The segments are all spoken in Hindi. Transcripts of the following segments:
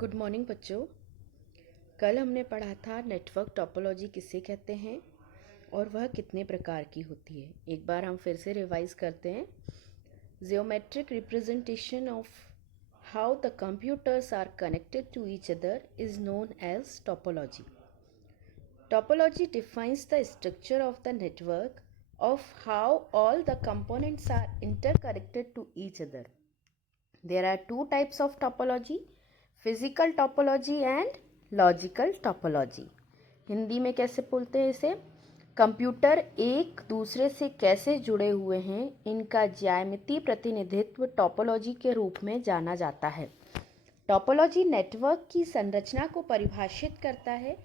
गुड मॉर्निंग बच्चों। कल हमने पढ़ा था नेटवर्क टोपोलॉजी किसे कहते हैं और वह कितने प्रकार की होती है। एक बार हम फिर से रिवाइज करते हैं। Geometric representation of how the computers are connected to each other is known as topology. Topology defines the structure of the network of how all the components are interconnected to each other. There are two types of topology, physical topology and logical topology. Hindi में कैसे बोलते हैं इसे? कंप्यूटर एक दूसरे से कैसे जुड़े हुए हैं, इनका ज्यामितीय प्रतिनिधित्व टोपोलॉजी के रूप में जाना जाता है. टोपोलॉजी नेटवर्क की संरचना को परिभाषित करता है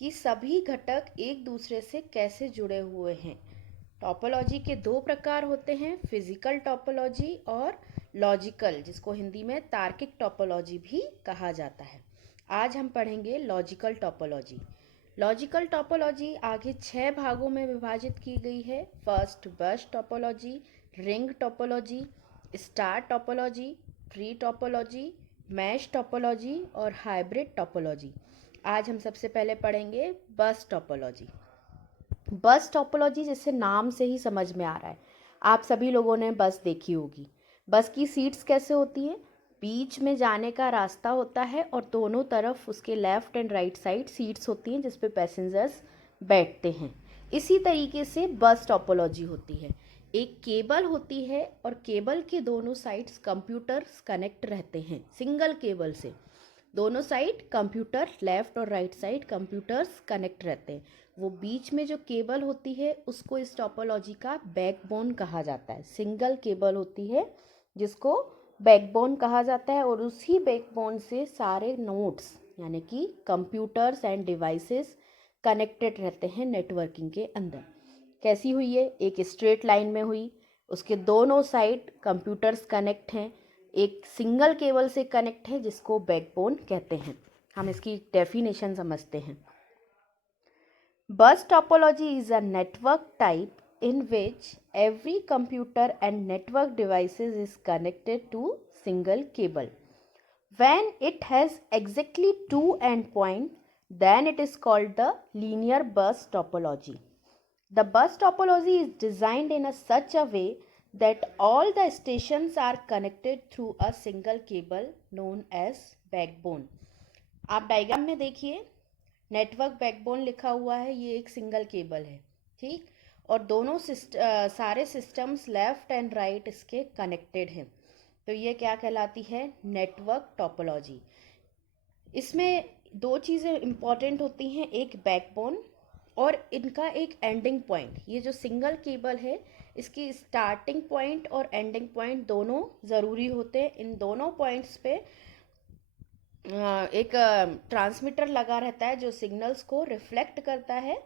कि सभी घटक एक दूसरे से कैसे जुड़े हुए हैं. टोपोलॉजी के दो प्रकार होते हैं, फिजिकल टोपोलॉजी और लॉजिकल, जिसको हिंदी में तार्किक टोपोलॉजी भी कहा जाता है. आज हम पढ़ेंगे लॉजिकल टोपोलॉजी. लॉजिकल टोपोलॉजी आगे 6 भागों में विभाजित की गई है. फर्स्ट बस topology, ring topology, star topology, tree topology, mesh topology और हाइब्रिड टोपोलॉजी. आज हम सबसे पहले पढ़ेंगे बस टोपोलॉजी. बस टोपोलॉजी जैसे नाम से ही समझ में आ रहा है, आप सभी लोगों ने बस देखी होगी. बस की सीट्स कैसे होती हैं? बीच में जाने का रास्ता होता है और दोनों तरफ उसके left and right side seats होती हैं जिस पे पैसेंजर्स बैठते हैं. इसी तरीके से बस टोपोलॉजी होती है. एक केबल होती है और केबल के दोनों साइड्स कंप्यूटर्स कनेक्ट रहते हैं सिंगल केबल से. दोनों साइड कंप्यूटर, लेफ्ट और राइट साइड कंप्यूटर्स कनेक्ट रहते हैं. वो बीच में जो केबल होती है उसको इस टोपोलॉजी का बैकबोन कहा जाता है. सिंगल केबल होती है जिसको बैकबोन कहा जाता है और उसी बैकबोन से सारे नोड्स यानी कि कंप्यूटर्स एंड डिवाइसेस कनेक्टेड रहते हैं नेटवर्किंग के अंदर. कैसी हुई है? एक स्ट्रेट लाइन में हुई, उसके दोनों साइड कंप्यूटर्स कनेक्ट हैं, एक सिंगल केबल से कनेक्ट है जिसको बैकबोन कहते हैं. हम इसकी डेफिनेशन समझते हैं. बस topology is a network type in which every computer and network devices is connected to single cable. When it has exactly two endpoints, then it is called the linear bus topology. The bus topology is designed in such a way that all the stations are connected through a single cable known as backbone. आप डायग्राम में देखिए, नेटवर्क बैकबोन लिखा हुआ है, ये एक सिंगल केबल है, ठीक, और दोनों सारे सिस्टम्स लेफ्ट एंड राइट इसके कनेक्टेड हैं. तो ये क्या कहलाती है? Network topology. इसमें दो चीज़ें इम्पॉर्टेंट होती हैं, एक बैकबोन और इनका एक एंडिंग पॉइंट. ये जो सिंगल केबल है इसकी स्टार्टिंग पॉइंट और एंडिंग पॉइंट दोनों ज़रूरी होते हैं. इन दोनों पॉइंट्स पे एक ट्रांसमीटर लगा रहता है जो सिग्नल्स को रिफ्लेक्ट करता है,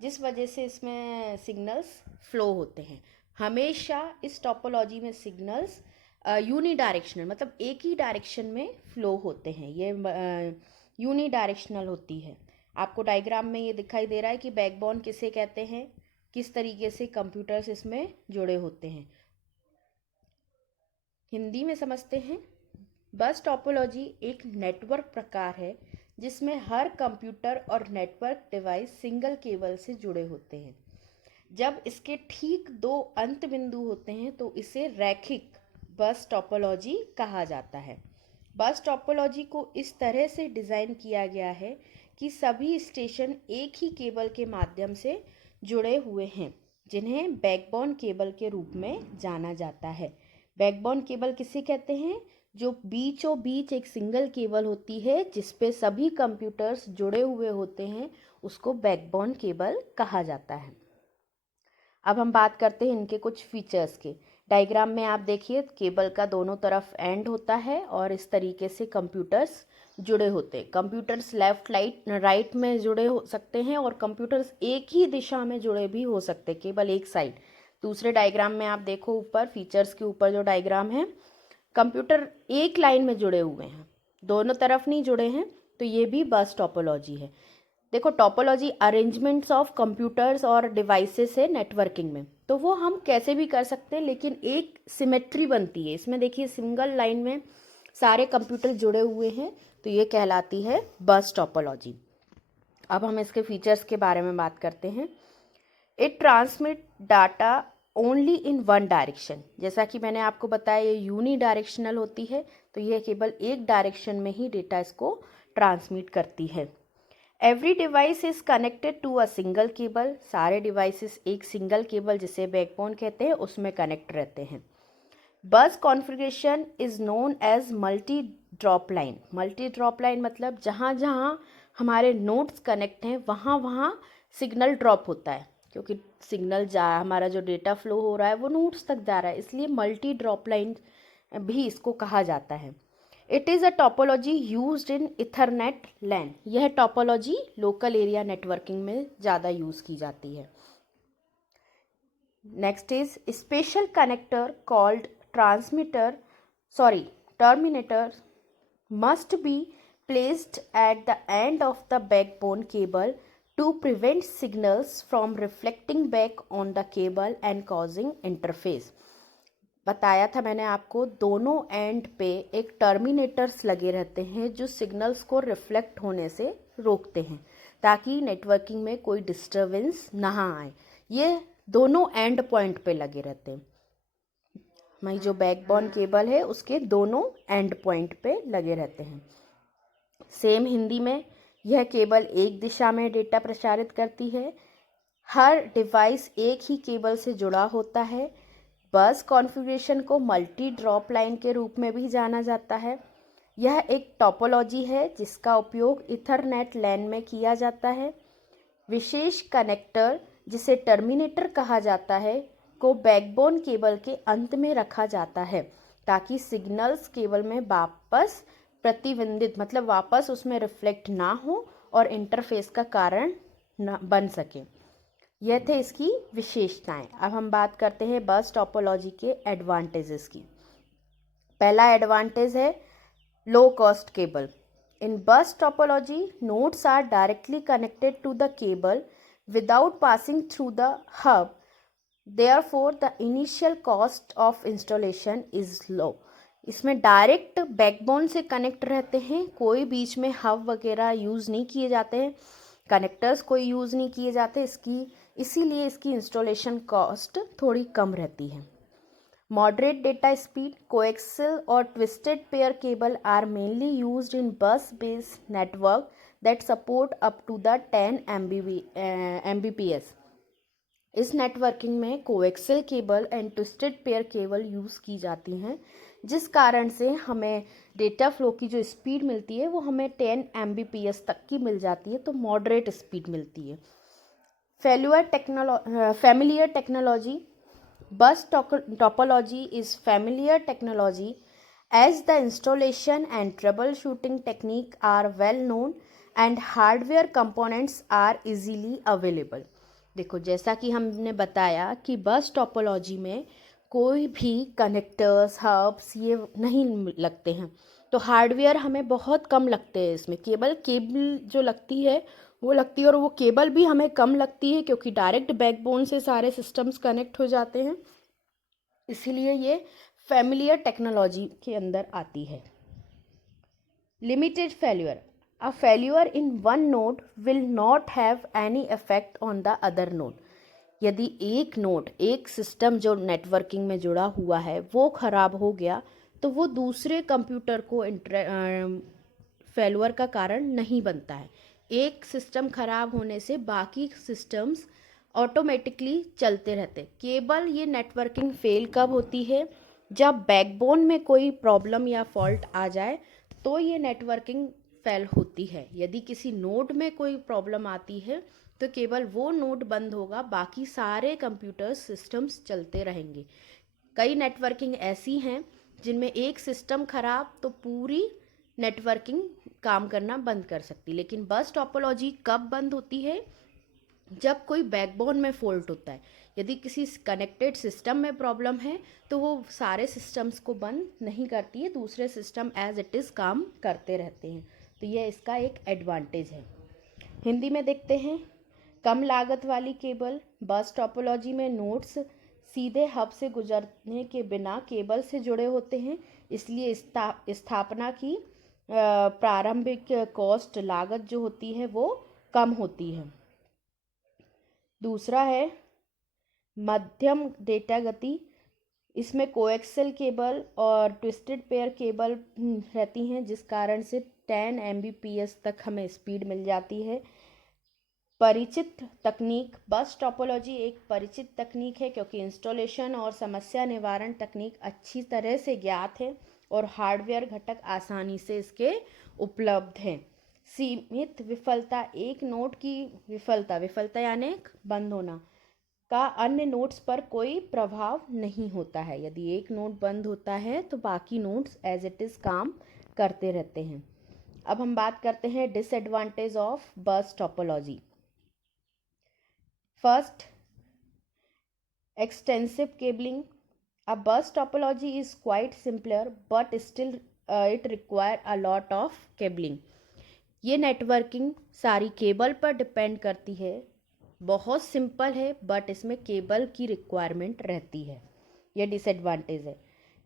जिस वजह से इसमें सिग्नल्स फ्लो होते हैं. हमेशा इस टोपोलॉजी में सिग्नल्स यूनी डायरेक्शनल, मतलब एक ही डायरेक्शन में फ्लो होते हैं. ये यूनी डायरेक्शनल होती है. आपको डायग्राम में ये दिखाई दे रहा है कि बैकबोन किसे कहते हैं, किस तरीके से कंप्यूटर्स इसमें जुड़े होते हैं. हिंदी में समझते हैं. बस टोपोलॉजी एक नेटवर्क प्रकार है जिसमें हर कंप्यूटर और नेटवर्क डिवाइस सिंगल केबल से जुड़े होते हैं. जब इसके ठीक दो अंत बिंदु होते हैं तो इसे रैखिक बस टोपोलॉजी कहा जाता है. बस टोपोलॉजी को इस तरह से डिज़ाइन किया गया है कि सभी स्टेशन एक ही केबल के माध्यम से जुड़े हुए हैं, जिन्हें बैकबोन केबल के रूप में जाना जाता है. बैकबोन केबल किसे कहते हैं? जो बीचों बीच एक सिंगल केबल होती है जिस पे सभी कंप्यूटर्स जुड़े हुए होते हैं, उसको बैकबोन केबल कहा जाता है. अब हम बात करते हैं इनके कुछ फीचर्स के. डायग्राम में आप देखिए, केबल का दोनों तरफ एंड होता है और इस तरीके से कंप्यूटर्स जुड़े होते हैं. कंप्यूटर्स लेफ्ट राइट में जुड़े हो सकते हैं और कंप्यूटर्स एक ही दिशा में जुड़े भी हो सकते हैं, केवल एक साइड. दूसरे डायग्राम में आप देखो, ऊपर फीचर्स के ऊपर जो डायग्राम है, कंप्यूटर एक लाइन में जुड़े हुए हैं, दोनों तरफ नहीं जुड़े हैं, तो ये भी बस टोपोलॉजी है. देखो, टोपोलॉजी अरेंजमेंट्स ऑफ कंप्यूटर्स और डिवाइसेस है नेटवर्किंग में, तो वो हम कैसे भी कर सकते हैं, लेकिन एक सिमेट्री बनती है इसमें. देखिए, सिंगल लाइन में सारे कंप्यूटर जुड़े हुए हैं, तो ये कहलाती है बस टोपोलॉजी। अब हम इसके फीचर्स के बारे में बात करते हैं। It transmit data only in one direction. जैसा कि मैंने आपको बताया ये यूनी डायरेक्शनल होती है, तो ये केवल एक डायरेक्शन में ही डेटा इसको ट्रांसमिट करती है। Every device is connected to a single cable. सारे डिवाइसेस एक सिंगल केबल जिसे बैकबोन कहते हैं उसमें कनेक्ट रहते हैं। Bus configuration is known as multi drop line. Multi drop line मतलब जहाँ जहाँ हमारे नोड्स कनेक्ट हैं वहाँ वहाँ सिग्नल ड्रॉप होता है, क्योंकि सिग्नल हमारा जो डेटा फ्लो हो रहा है वो नोड्स तक जा रहा है, इसलिए मल्टी ड्रॉप लाइन भी इसको कहा जाता है। It is a topology used in Ethernet LAN. यह टोपोलॉजी लोकल एरिया नेटवर्किंग में ज़्यादा यूज़ की जाती है। Next is special connector called terminator must be placed at the end of the backbone cable to prevent signals from reflecting back on the cable and causing interference। बताया था मैंने आपको, दोनों एंड पे एक टर्मिनेटर्स लगे रहते हैं जो सिग्नल्स को रिफ्लेक्ट होने से रोकते हैं ताकि नेटवर्किंग में कोई डिस्टरबेंस ना आए। ये दोनों एंड पॉइंट पे लगे रहते हैं। हमारी जो बैकबोन केबल है उसके दोनों एंड पॉइंट पे लगे रहते हैं। सेम हिंदी में, यह केबल एक दिशा में डेटा प्रसारित करती है। हर डिवाइस एक ही केबल से जुड़ा होता है। बस कॉन्फ़िगरेशन को मल्टी ड्रॉप लाइन के रूप में भी जाना जाता है। यह एक टोपोलॉजी है जिसका उपयोग इथरनेट लैन में किया जाता है। विशेष कनेक्टर जिसे टर्मिनेटर कहा जाता है को बैकबोन केबल के अंत में रखा जाता है ताकि सिग्नल्स केबल में वापस प्रतिबिंबित मतलब वापस उसमें रिफ्लेक्ट ना हो और इंटरफेस का कारण न बन सके। यह थे इसकी विशेषताएं। अब हम बात करते हैं बस टोपोलॉजी के एडवांटेजेस की। पहला एडवांटेज है लो कॉस्ट केबल। इन बस topology nodes are directly connected to the cable without passing through the hub. Therefore, the initial cost of installation is low. इसमें डायरेक्ट बैकबोन से कनेक्ट रहते हैं, कोई बीच में हब वगैरह यूज़ नहीं किए जाते हैं, कनेक्टर्स कोई यूज़ नहीं किए जाते इसीलिए इसकी इंस्टॉलेशन कॉस्ट थोड़ी कम रहती है। Moderate data speed, coaxial or twisted pair cable are mainly used in bus-based network that support up to the 10 Mbps. इस नेटवर्किंग में coaxial cable and twisted pair cable use की जाती हैं, जिस कारण से हमें डेटा फ्लो की जो स्पीड मिलती है वो हमें 10 Mbps तक की मिल जाती है, तो मॉडरेट स्पीड मिलती है। familiar technology. Bus topology is familiar technology as the installation and troubleshooting technique are well known and hardware components are easily available. देखो, जैसा कि हमने बताया कि बस टोपोलॉजी में कोई भी कनेक्टर्स हब्स ये नहीं लगते हैं, तो हार्डवेयर हमें बहुत कम लगते हैं। इसमें केबल जो लगती है वो लगती है, और वो केबल भी हमें कम लगती है क्योंकि डायरेक्ट बैकबोन से सारे सिस्टम्स कनेक्ट हो जाते हैं, इसीलिए ये फैमिलियर टेक्नोलॉजी के अंदर आती है। Limited failure. A failure in one node will not have any effect on the other node. यदि एक सिस्टम जो नेटवर्किंग में जुड़ा हुआ है वो ख़राब हो गया तो वो दूसरे कंप्यूटर को फेल्यूर का कारण नहीं बनता है। एक सिस्टम ख़राब होने से बाकी सिस्टम्स ऑटोमेटिकली चलते रहते। केवल ये नेटवर्किंग फेल कब होती है? जब बैकबोन में कोई प्रॉब्लम या फॉल्ट आ जाए तो ये नेटवर्किंग फेल होती है। यदि किसी नोड में कोई प्रॉब्लम आती है तो केवल वो नोड बंद होगा, बाकी सारे कंप्यूटर सिस्टम्स चलते रहेंगे। कई नेटवर्किंग ऐसी हैं जिनमें एक सिस्टम ख़राब तो पूरी नेटवर्किंग काम करना बंद कर सकती। लेकिन बस टोपोलॉजी कब बंद होती है? जब कोई बैकबोन में फॉल्ट होता है। यदि किसी कनेक्टेड सिस्टम में प्रॉब्लम है तो वो सारे सिस्टम्स को बंद नहीं करती है, दूसरे सिस्टम एज इट इज़ काम करते रहते हैं। तो ये इसका एक एडवांटेज है। हिंदी में देखते हैं। कम लागत वाली केबल। बस टोपोलॉजी में नोड्स सीधे हब से गुजरने के बिना केबल से जुड़े होते हैं। इसलिए स्थापना की प्रारंभिक कॉस्ट लागत जो होती है वो कम होती है। दूसरा है मध्यम डेटा गति। इसमें कोएक्सियल केबल और ट्विस्टेड पेयर केबल रहती हैं, जिस कारण से 10 Mbps तक हमें स्पीड मिल जाती है। परिचित तकनीक, बस टोपोलॉजी एक परिचित तकनीक है क्योंकि इंस्टॉलेशन और समस्या निवारण तकनीक अच्छी तरह से ज्ञात है और हार्डवेयर घटक आसानी से इसके उपलब्ध हैं। सीमित विफलता, एक नोड की विफलता यानी बंद होना का अन्य नोड्स पर कोई प्रभाव नहीं होता है। यदि एक नोड बंद होता है तो बाकी नोड्स एज इट इज़ काम करते रहते हैं। अब हम बात करते हैं डिसएडवांटेज ऑफ बस topology. First, extensive cabling. A bus topology is quite simpler but still it require a lot of cabling. ये नेटवर्किंग सारी केबल पर डिपेंड करती है, बहुत सिंपल है बट इसमें केबल की रिक्वायरमेंट रहती है, ये डिसएडवांटेज है।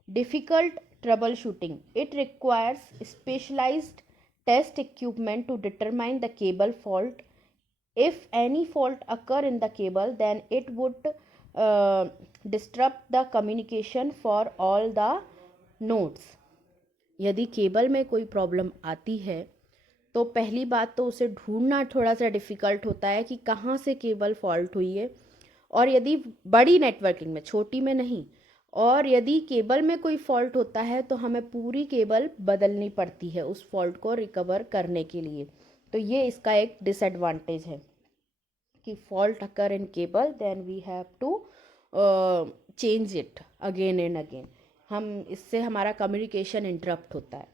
Difficult troubleshooting, it requires specialised test equipment to determine the cable fault. If any fault occur in the cable, then it would disrupt the communication for all the nodes. यदि केबल में कोई प्रॉब्लम आती है तो पहली बात तो उसे ढूंढना थोड़ा सा डिफ़िकल्ट होता है कि कहाँ से केबल फॉल्ट हुई है, और यदि बड़ी नेटवर्किंग में, छोटी में नहीं, और यदि केबल में कोई फॉल्ट होता है तो हमें पूरी केबल बदलनी पड़ती है उस फॉल्ट को रिकवर करने के लिए। तो ये इसका एक डिसएडवांटेज है कि fault occur in cable then we have to change it again and again. इससे हमारा कम्युनिकेशन इंटरप्ट होता है।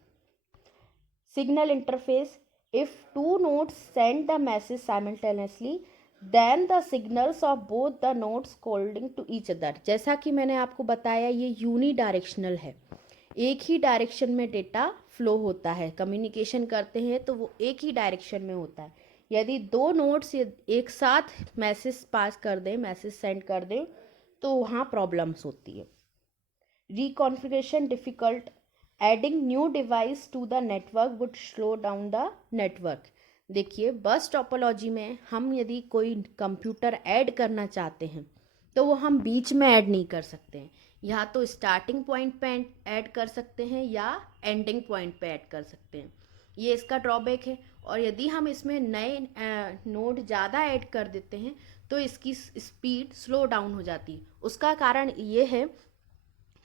Signal interface, if two nodes send the message simultaneously then the signals of both the nodes colliding to each other. जैसा कि मैंने आपको बताया ये यूनी डायरेक्शनल है, एक ही डायरेक्शन में डेटा फ्लो होता है, कम्युनिकेशन करते हैं तो वो एक ही डायरेक्शन में होता है। यदि दो नोड्स एक साथ मैसेज पास कर दें, मैसेज सेंड कर दें, तो वहाँ प्रॉब्लम्स होती है। Reconfiguration difficult, adding new device to the network would slow down the network. देखिए बस टोपोलॉजी में हम यदि कोई कंप्यूटर ऐड करना चाहते हैं तो वो हम बीच में ऐड नहीं कर सकते हैं, या तो स्टार्टिंग पॉइंट पे ऐड कर सकते हैं या एंडिंग पॉइंट पे ऐड कर सकते हैं, ये इसका ड्रॉबैक है। और यदि हम इसमें नए नोड ज़्यादा ऐड कर देते हैं तो इसकी स्पीड स्लो डाउन हो जाती है। उसका कारण ये है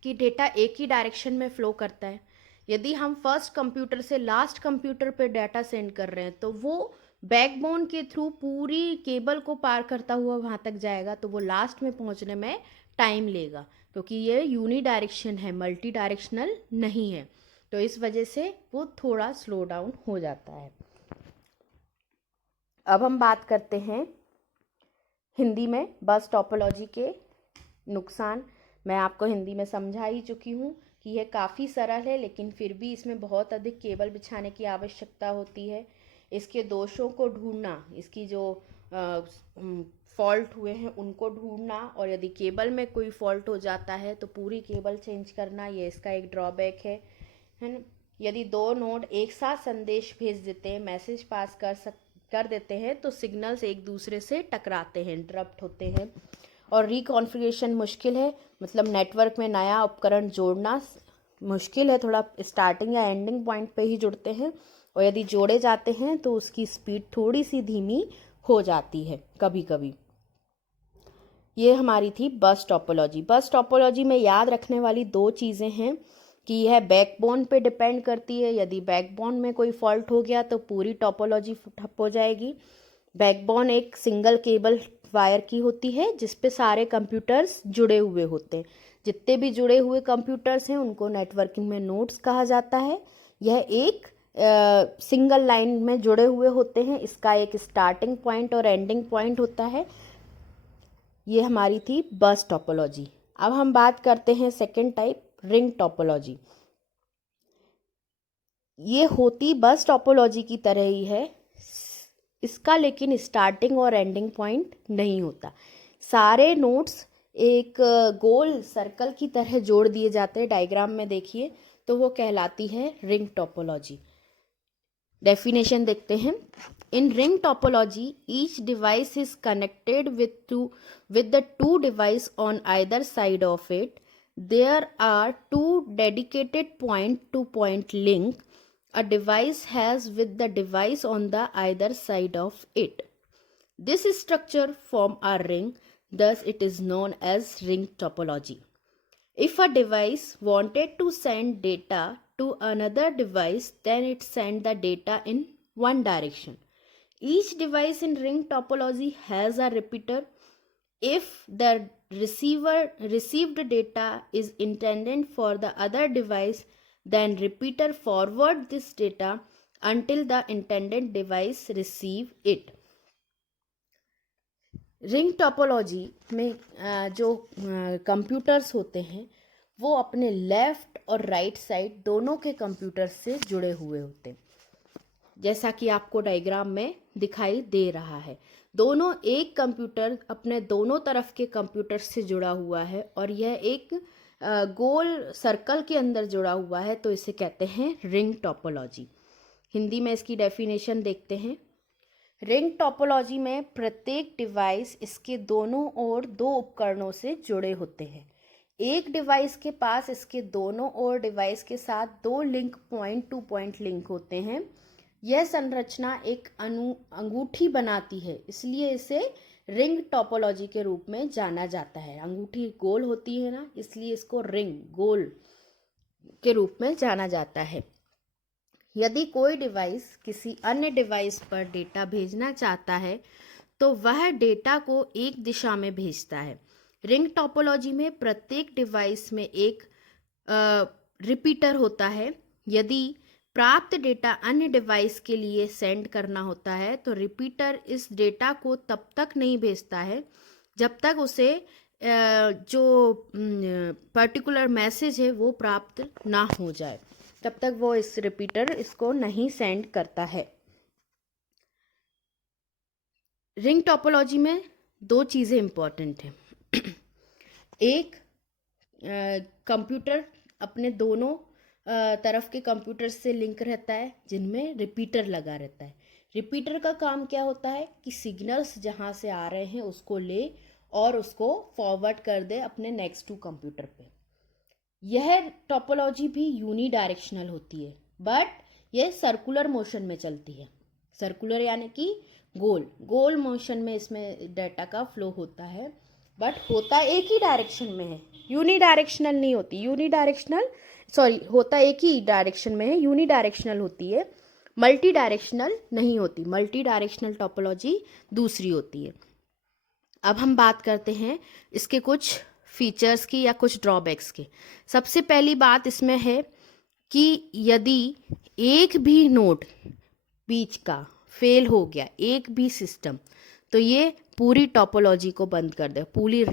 कि डेटा एक ही डायरेक्शन में फ़्लो करता है। यदि हम फर्स्ट कंप्यूटर से लास्ट कंप्यूटर पे डाटा सेंड कर रहे हैं तो वो बैकबोन के थ्रू पूरी केबल को पार करता हुआ वहाँ तक जाएगा, तो वो लास्ट में पहुँचने में टाइम लेगा क्योंकि ये यूनी डायरेक्शन है, मल्टी डायरेक्शनल नहीं है। तो इस वजह से वो थोड़ा स्लो डाउन हो जाता है। अब हम बात करते हैं हिंदी में बस टोपोलॉजी के नुकसान। मैं आपको हिंदी में समझा ही चुकी हूँ कि यह काफ़ी सरल है, लेकिन फिर भी इसमें बहुत अधिक केबल बिछाने की आवश्यकता होती है। इसके दोषों को ढूंढना, इसकी जो फॉल्ट हुए हैं उनको ढूंढना, और यदि केबल में कोई फॉल्ट हो जाता है तो पूरी केबल चेंज करना, ये इसका एक ड्रॉबैक है ना। यदि दो नोड एक साथ संदेश भेज देते हैं, मैसेज पास कर देते हैं तो सिग्नल्स एक दूसरे से टकराते हैं, इंटरप्ट होते हैं। और रिकॉन्फ़िगरेशन मुश्किल है, मतलब नेटवर्क में नया उपकरण जोड़ना मुश्किल है, थोड़ा स्टार्टिंग या एंडिंग पॉइंट पे ही जुड़ते हैं, और यदि जोड़े जाते हैं तो उसकी स्पीड थोड़ी सी धीमी हो जाती है कभी कभी। ये हमारी थी बस टोपोलॉजी। बस टोपोलॉजी में याद रखने वाली दो चीज़ें हैं कि यह बैकबोन पे डिपेंड करती है। यदि बैकबोन में कोई फॉल्ट हो गया तो पूरी टोपोलॉजी ठप हो जाएगी। बैकबोन एक सिंगल केबल वायर की होती है जिस पे सारे कंप्यूटर्स जुड़े हुए होते हैं। जितने भी जुड़े हुए कंप्यूटर्स हैं उनको नेटवर्किंग में नोड्स कहा जाता है। यह एक सिंगल लाइन में जुड़े हुए होते हैं, इसका एक स्टार्टिंग पॉइंट और एंडिंग पॉइंट होता है। ये हमारी थी बस टोपोलॉजी। अब हम बात करते हैं सेकेंड टाइप, रिंग टोपोलॉजी। ये होती बस टोपोलॉजी की तरह ही है, इसका लेकिन स्टार्टिंग और एंडिंग पॉइंट नहीं होता। सारे नोड्स एक गोल सर्कल की तरह जोड़ दिए जाते हैं। डायग्राम में देखिए तो वो कहलाती है रिंग टोपोलॉजी। डेफिनेशन देखते हैं। In ring topology each device is connected with the two device on either side of it. There are two dedicated point-to-point link a device has with the device on the either side of it. This structure form a ring, thus it is known as ring topology. If a device wanted to send data to another device, then it sent the data in one direction. Each device in ring topology has a repeater. If the receiver received data is intended for the other device, then repeater forward this data until the intended device receive it. Ring topology में जो कंप्यूटर्स होते हैं वो अपने लेफ्ट और राइट साइड दोनों के कंप्यूटर से जुड़े हुए होते हैं, जैसा कि आपको डायग्राम में दिखाई दे रहा है। दोनों एक कंप्यूटर अपने दोनों तरफ के कंप्यूटर से जुड़ा हुआ है और यह एक गोल सर्कल के अंदर जुड़ा हुआ है, तो इसे कहते हैं रिंग टोपोलॉजी। हिंदी में इसकी डेफिनेशन देखते हैं। रिंग टोपोलॉजी में प्रत्येक डिवाइस इसके दोनों ओर दो उपकरणों से जुड़े होते हैं। एक डिवाइस के पास इसके दोनों ओर डिवाइस के साथ दो link point two point link होते हैं। यह संरचना एक अंगूठी बनाती है, इसलिए इसे रिंग टोपोलॉजी के रूप में जाना जाता है। अंगूठी गोल होती है ना, इसलिए इसको रिंग गोल के रूप में जाना जाता है। यदि कोई डिवाइस किसी अन्य डिवाइस पर डेटा भेजना चाहता है तो वह डेटा को एक दिशा में भेजता है। रिंग टोपोलॉजी में प्रत्येक डिवाइस में एक रिपीटर होता है। यदि प्राप्त डेटा अन्य डिवाइस के लिए सेंड करना होता है तो रिपीटर इस डेटा को तब तक नहीं भेजता है जब तक उसे जो पर्टिकुलर मैसेज है वो प्राप्त ना हो जाए, तब तक वो इस रिपीटर इसको नहीं सेंड करता है। रिंग टोपोलॉजी में दो चीज़ें इम्पॉर्टेंट हैं। एक, कंप्यूटर अपने दोनों तरफ के कंप्यूटर से लिंक रहता है जिनमें रिपीटर लगा रहता है। रिपीटर का काम क्या होता है कि सिग्नल्स जहाँ से आ रहे हैं उसको ले और उसको फॉरवर्ड कर दे अपने नेक्स्ट टू कंप्यूटर पे। यह टोपोलॉजी भी यूनी डायरेक्शनल होती है, बट यह सर्कुलर मोशन में चलती है। सर्कुलर यानी कि गोल मोशन में इसमें डाटा का फ्लो होता है, बट होता एक ही डायरेक्शन में है, यूनी डायरेक्शनल नहीं होती। होता एक ही डायरेक्शन में है, यूनी डायरेक्शनल होती है, मल्टी डायरेक्शनल नहीं होती। मल्टी डायरेक्शनल टोपोलॉजी दूसरी होती है। अब हम बात करते हैं इसके कुछ फीचर्स की या कुछ ड्रॉबैक्स की। सबसे पहली बात इसमें है कि यदि एक भी नोड बीच का फेल हो गया, एक भी सिस्टम, तो ये पूरी टोपोलॉजी को बंद कर देगा, पूरी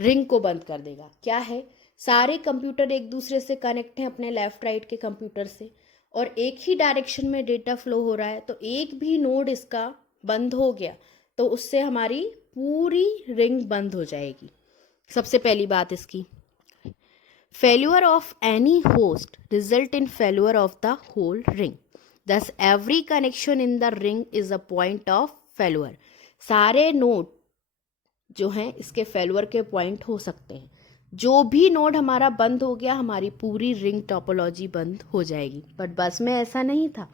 रिंग को बंद कर देगा। क्या है, सारे कंप्यूटर एक दूसरे से कनेक्ट हैं अपने लेफ्ट राइट के कंप्यूटर से और एक ही डायरेक्शन में डेटा फ्लो हो रहा है, तो एक भी नोड इसका बंद हो गया तो उससे हमारी पूरी रिंग बंद हो जाएगी। सबसे पहली बात इसकी, failure of any host result in failure of the whole ring, thus every connection in the ring is a point of failure. सारे नोड जो हैं इसके फेल्यूर के पॉइंट हो सकते हैं। जो भी नोड हमारा बंद हो गया, हमारी पूरी रिंग टोपोलॉजी बंद हो जाएगी। बट बस में ऐसा नहीं था।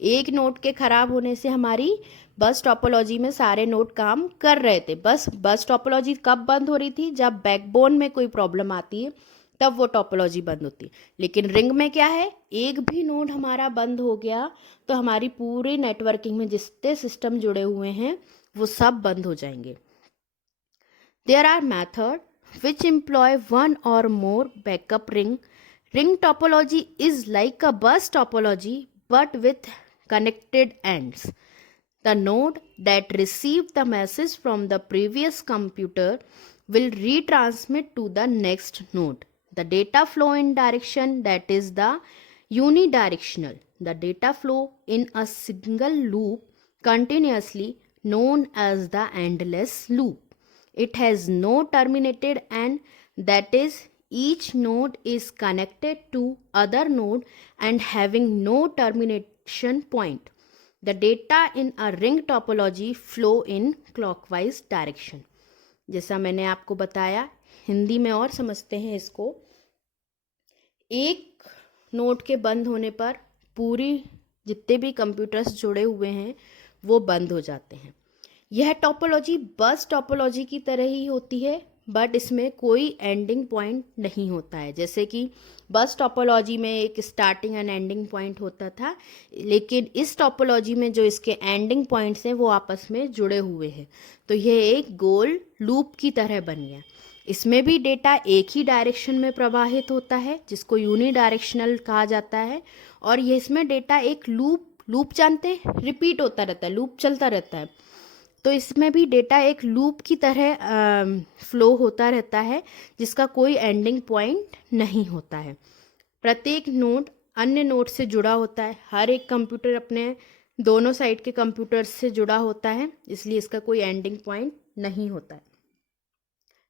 एक नोड के खराब होने से हमारी बस टोपोलॉजी में सारे नोड काम कर रहे थे। बस टोपोलॉजी कब बंद हो रही थी, जब बैकबोन में कोई प्रॉब्लम आती है तब वो टोपोलॉजी बंद होती है। लेकिन रिंग में क्या है, एक भी नोड हमारा बंद हो गया तो हमारी पूरी नेटवर्किंग में जितने सिस्टम जुड़े हुए हैं वो सब बंद हो जाएंगे। There are method which employ one or more backup ring. Ring topology is like a bus topology but with connected ends. The node that received the message from the previous computer will retransmit to the next node. The data flow in direction that is the unidirectional. The data flow in a single loop continuously known as the endless loop. It has no terminated end, that is each node is connected to other node and having no termination point. The data in a ring topology flow in clockwise direction. जैसा मैंने आपको बताया, हिंदी में और समझते हैं इसको। एक नोड के बंद होने पर पूरी जितने भी कंप्यूटर्स जुड़े हुए हैं वो बंद हो जाते हैं। यह टोपोलॉजी बस टोपोलॉजी की तरह ही होती है, बट इसमें कोई एंडिंग पॉइंट नहीं होता है। जैसे कि बस टोपोलॉजी में एक स्टार्टिंग एंड एंडिंग पॉइंट होता था, लेकिन इस टोपोलॉजी में जो इसके एंडिंग पॉइंट्स हैं वो आपस में जुड़े हुए हैं, तो यह एक गोल लूप की तरह बन गया। इसमें भी डेटा एक ही डायरेक्शन में प्रवाहित होता है, जिसको यूनी डायरेक्शनल कहा जाता है, और ये इसमें डेटा एक लूप जानते हैं, रिपीट होता रहता है, लूप चलता रहता है। तो इसमें भी डेटा एक लूप की तरह फ्लो होता रहता है, जिसका कोई एंडिंग पॉइंट नहीं होता है। प्रत्येक नोड अन्य नोड से जुड़ा होता है। हर एक कंप्यूटर अपने दोनों साइड के कंप्यूटर से जुड़ा होता है, इसलिए इसका कोई एंडिंग पॉइंट नहीं होता है।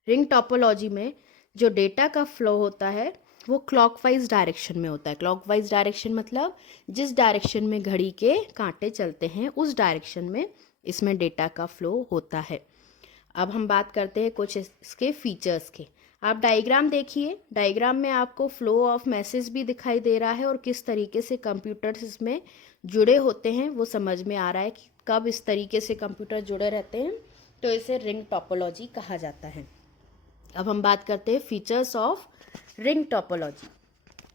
रिंग टोपोलॉजी में जो डेटा का फ्लो होता है वो क्लॉकवाइज डायरेक्शन में होता है। क्लॉकवाइज डायरेक्शन मतलब जिस डायरेक्शन में घड़ी के कांटे चलते हैं उस डायरेक्शन में इसमें डेटा का फ्लो होता है। अब हम बात करते हैं कुछ इसके फीचर्स के। आप डायग्राम देखिए, डायग्राम में आपको फ्लो ऑफ मैसेज भी दिखाई दे रहा है और किस तरीके से कंप्यूटर्स इसमें जुड़े होते हैं वो समझ में आ रहा है कि कब इस तरीके से कंप्यूटर जुड़े रहते हैं, तो इसे रिंग टोपोलॉजी कहा जाता है। अब हम बात करते हैं features of ring topology.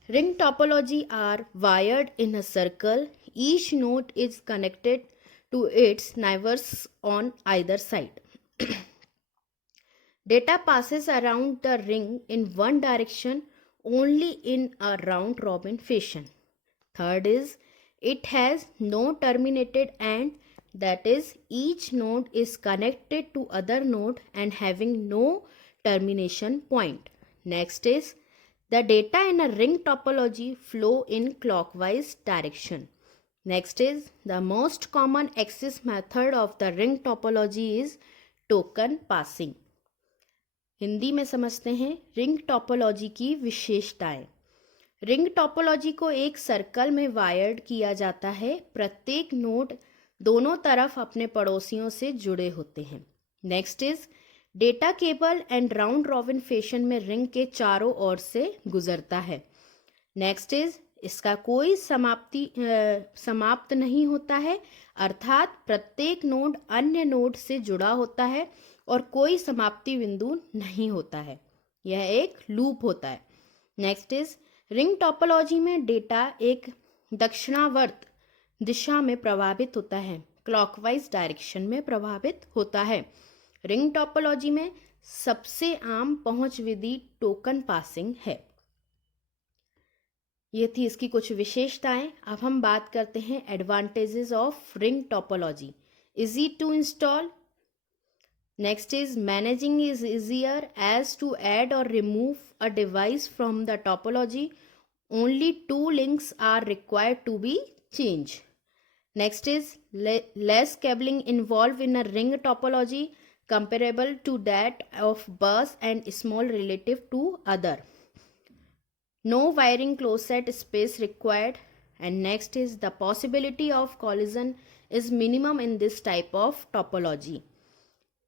Ring topology are wired in a circle, each node is connected to its neighbors on either side. Data passes around the ring in one direction only in a round robin fashion. Third is it has no terminated end, that is each node is connected to other node and having no termination point. Next is the data in a ring topology flow in clockwise direction. Next is the most common access method of the ring topology is token passing. Hindi में समझते हैं रिंग टोपोलॉजी की विशेषताएं। रिंग टोपोलॉजी को एक सर्कल में वायर्ड किया जाता है। प्रत्येक नोड दोनों तरफ अपने पड़ोसियों से जुड़े होते हैं। Next is data cable and round robin fashion में रिंग के चारों ओर से गुजरता है। नेक्स्ट इज इसका कोई समाप्त नहीं होता है, अर्थात प्रत्येक नोड अन्य नोड से जुड़ा होता है और कोई समाप्ति बिंदु नहीं होता है। यह एक लूप होता है। नेक्स्ट इज रिंग टोपोलॉजी में डेटा एक दक्षिणावर्त दिशा में प्रवाहित होता है, क्लॉकवाइज डायरेक्शन में प्रवाहित होता है। रिंग टोपोलॉजी में सबसे आम पहुंच विधि टोकन पासिंग है। ये थी इसकी कुछ विशेषताएं। अब हम बात करते हैं advantages of ring topology. Easy to install. Next is managing is easier as to add और remove a device from the topology. Only 2 links are required to be change. Next is less cabling involved in a ring topology comparable to that of bus and small relative to other. No wiring closet space required. And next is the possibility of collision is minimum in this type of topology.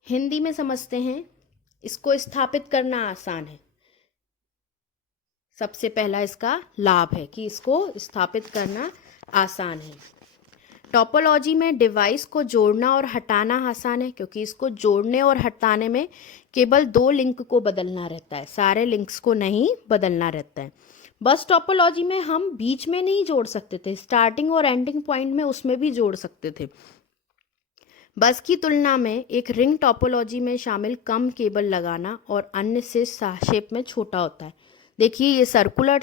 Hindi में समझते हैं, इसको स्थापित करना आसान है। सबसे पहला इसका लाभ है कि इसको स्थापित करना आसान है। टोपोलॉजी में डिवाइस को जोड़ना और हटाना आसान है, क्योंकि इसको जोड़ने और हटाने में केवल 2 लिंक को बदलना रहता है, सारे लिंक्स को नहीं बदलना रहता है। बस टोपोलॉजी में हम बीच में नहीं जोड़ सकते थे, स्टार्टिंग और एंडिंग पॉइंट में उसमें भी जोड़ सकते थे। बस की तुलना में एक रिंग टोपोलॉजी में शामिल कम केबल लगाना और अन्य से शेप में छोटा होता है। देखिए ये सर्कुलर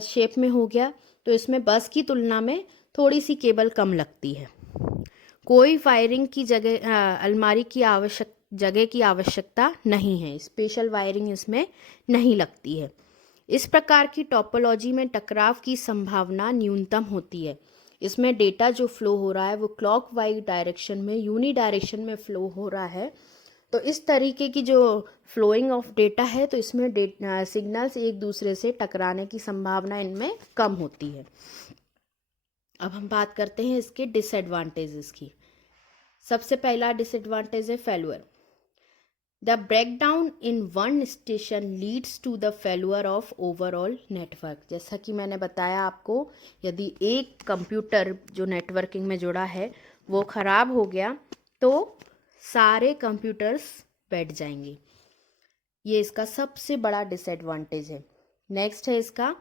शेप में हो गया, तो इसमें बस की तुलना में थोड़ी सी केबल कम लगती है। कोई वायरिंग की जगह अलमारी की जगह की आवश्यकता नहीं है, स्पेशल वायरिंग इसमें नहीं लगती है। इस प्रकार की टोपोलॉजी में टकराव की संभावना न्यूनतम होती है। इसमें डेटा जो फ्लो हो रहा है वो क्लॉकवाइज डायरेक्शन में यूनी डायरेक्शन में फ्लो हो रहा है, तो इस तरीके की जो फ्लोइंग ऑफ डेटा है, तो इसमें सिग्नल्स एक दूसरे से टकराने की संभावना इनमें कम होती है। अब हम बात करते हैं इसके डिसएडवांटेजेस की। सबसे पहला डिसएडवांटेज है failure. The breakdown in one station leads to the failure of overall network. जैसा कि मैंने बताया आपको, यदि एक कंप्यूटर जो नेटवर्किंग में जुड़ा है वो ख़राब हो गया तो सारे कंप्यूटर्स बैठ जाएंगे। ये इसका सबसे बड़ा डिसएडवांटेज है। नेक्स्ट है इसका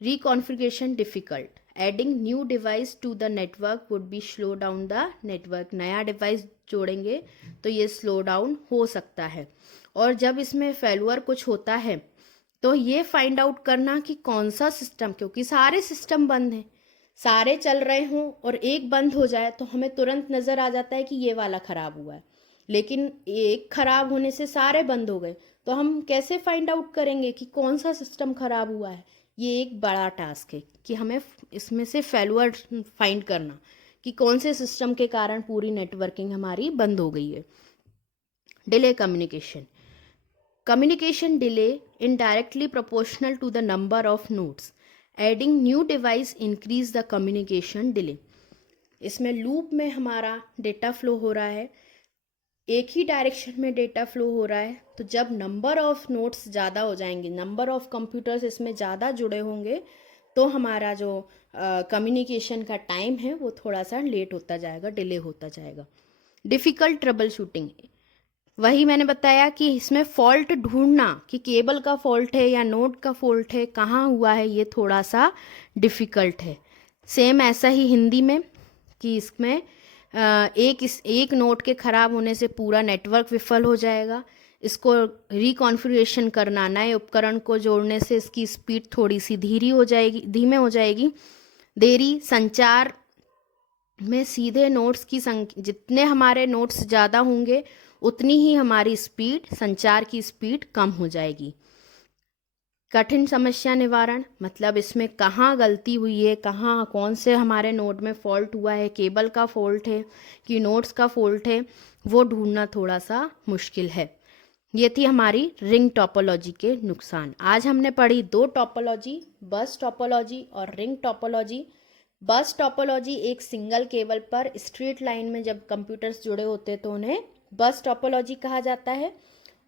reconfiguration difficult. Adding new device to the network would be slow down the network. नया डिवाइस जोड़ेंगे तो ये स्लो डाउन हो सकता है। और जब इसमें फेल्यूर कुछ होता है तो ये फाइंड आउट करना कि कौन सा सिस्टम, क्योंकि सारे सिस्टम बंद हैं, सारे चल रहे हों और एक बंद हो जाए तो हमें तुरंत नज़र आ जाता है कि ये वाला ख़राब हुआ है, लेकिन एक ख़राब होने से सारे बंद हो गए तो हम कैसे फाइंड आउट करेंगे कि कौन सा सिस्टम ख़राब हुआ है। ये एक बड़ा टास्क है कि हमें इसमें से फेल्यूर फाइंड करना कि कौन से सिस्टम के कारण पूरी नेटवर्किंग हमारी बंद हो गई है। Delay communication. Communication delay indirectly proportional to the number of nodes. Adding new device increase the communication delay. इसमें लूप में हमारा डेटा फ्लो हो रहा है, एक ही डायरेक्शन में डेटा फ्लो हो रहा है, तो जब नंबर ऑफ़ नोड्स ज़्यादा हो जाएंगे, नंबर ऑफ़ कंप्यूटर्स इसमें ज़्यादा जुड़े होंगे, तो हमारा जो कम्युनिकेशन का टाइम है वो थोड़ा सा लेट होता जाएगा, डिले होता जाएगा। Difficult trouble shooting. वही मैंने बताया कि इसमें फॉल्ट ढूंढना कि केबल का फॉल्ट है या नोड का फॉल्ट है, कहाँ हुआ है, ये थोड़ा सा डिफ़िकल्ट है। सेम ऐसा ही हिंदी में कि इसमें एक नोड के ख़राब होने से पूरा नेटवर्क विफल हो जाएगा। इसको रिकॉन्फ़िगरेशन करना, नए उपकरण को जोड़ने से इसकी स्पीड थोड़ी सी धीमे हो जाएगी। देरी संचार में सीधे नोड्स की संख्या, जितने हमारे नोड्स ज़्यादा होंगे उतनी ही हमारी स्पीड, संचार की स्पीड कम हो जाएगी। कठिन समस्या निवारण, मतलब इसमें कहाँ गलती हुई है, कहाँ कौन से हमारे नोड में फॉल्ट हुआ है, केबल का फॉल्ट है कि नोड्स का फॉल्ट है, वो ढूंढना थोड़ा सा मुश्किल है। ये थी हमारी रिंग टोपोलॉजी के नुकसान। आज हमने पढ़ी दो टोपोलॉजी, बस टोपोलॉजी और रिंग टोपोलॉजी। बस टोपोलॉजी एक सिंगल केबल पर स्ट्रेट लाइन में जब कंप्यूटर्स जुड़े होते तो उन्हें बस टोपोलॉजी कहा जाता है,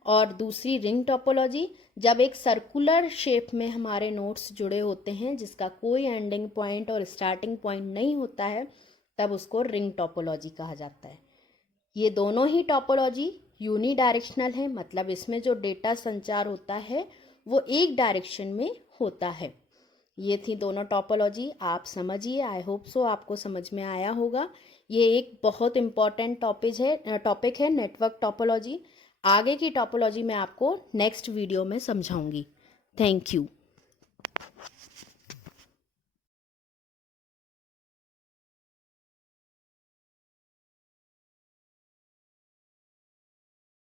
और दूसरी रिंग टोपोलॉजी जब एक सर्कुलर शेप में हमारे नोड्स जुड़े होते हैं जिसका कोई एंडिंग पॉइंट और स्टार्टिंग पॉइंट नहीं होता है, तब उसको रिंग टोपोलॉजी कहा जाता है। ये दोनों ही टोपोलॉजी यूनी डायरेक्शनल है, मतलब इसमें जो डेटा संचार होता है वो एक डायरेक्शन में होता है। ये थी दोनों टोपोलॉजी, आप समझिए। आई होप सो आपको समझ में आया होगा। ये एक बहुत इम्पॉर्टेंट टॉपिक है नेटवर्क टोपोलॉजी। आगे की टोपोलॉजी मैं आपको नेक्स्ट वीडियो में समझाऊंगी। Thank you.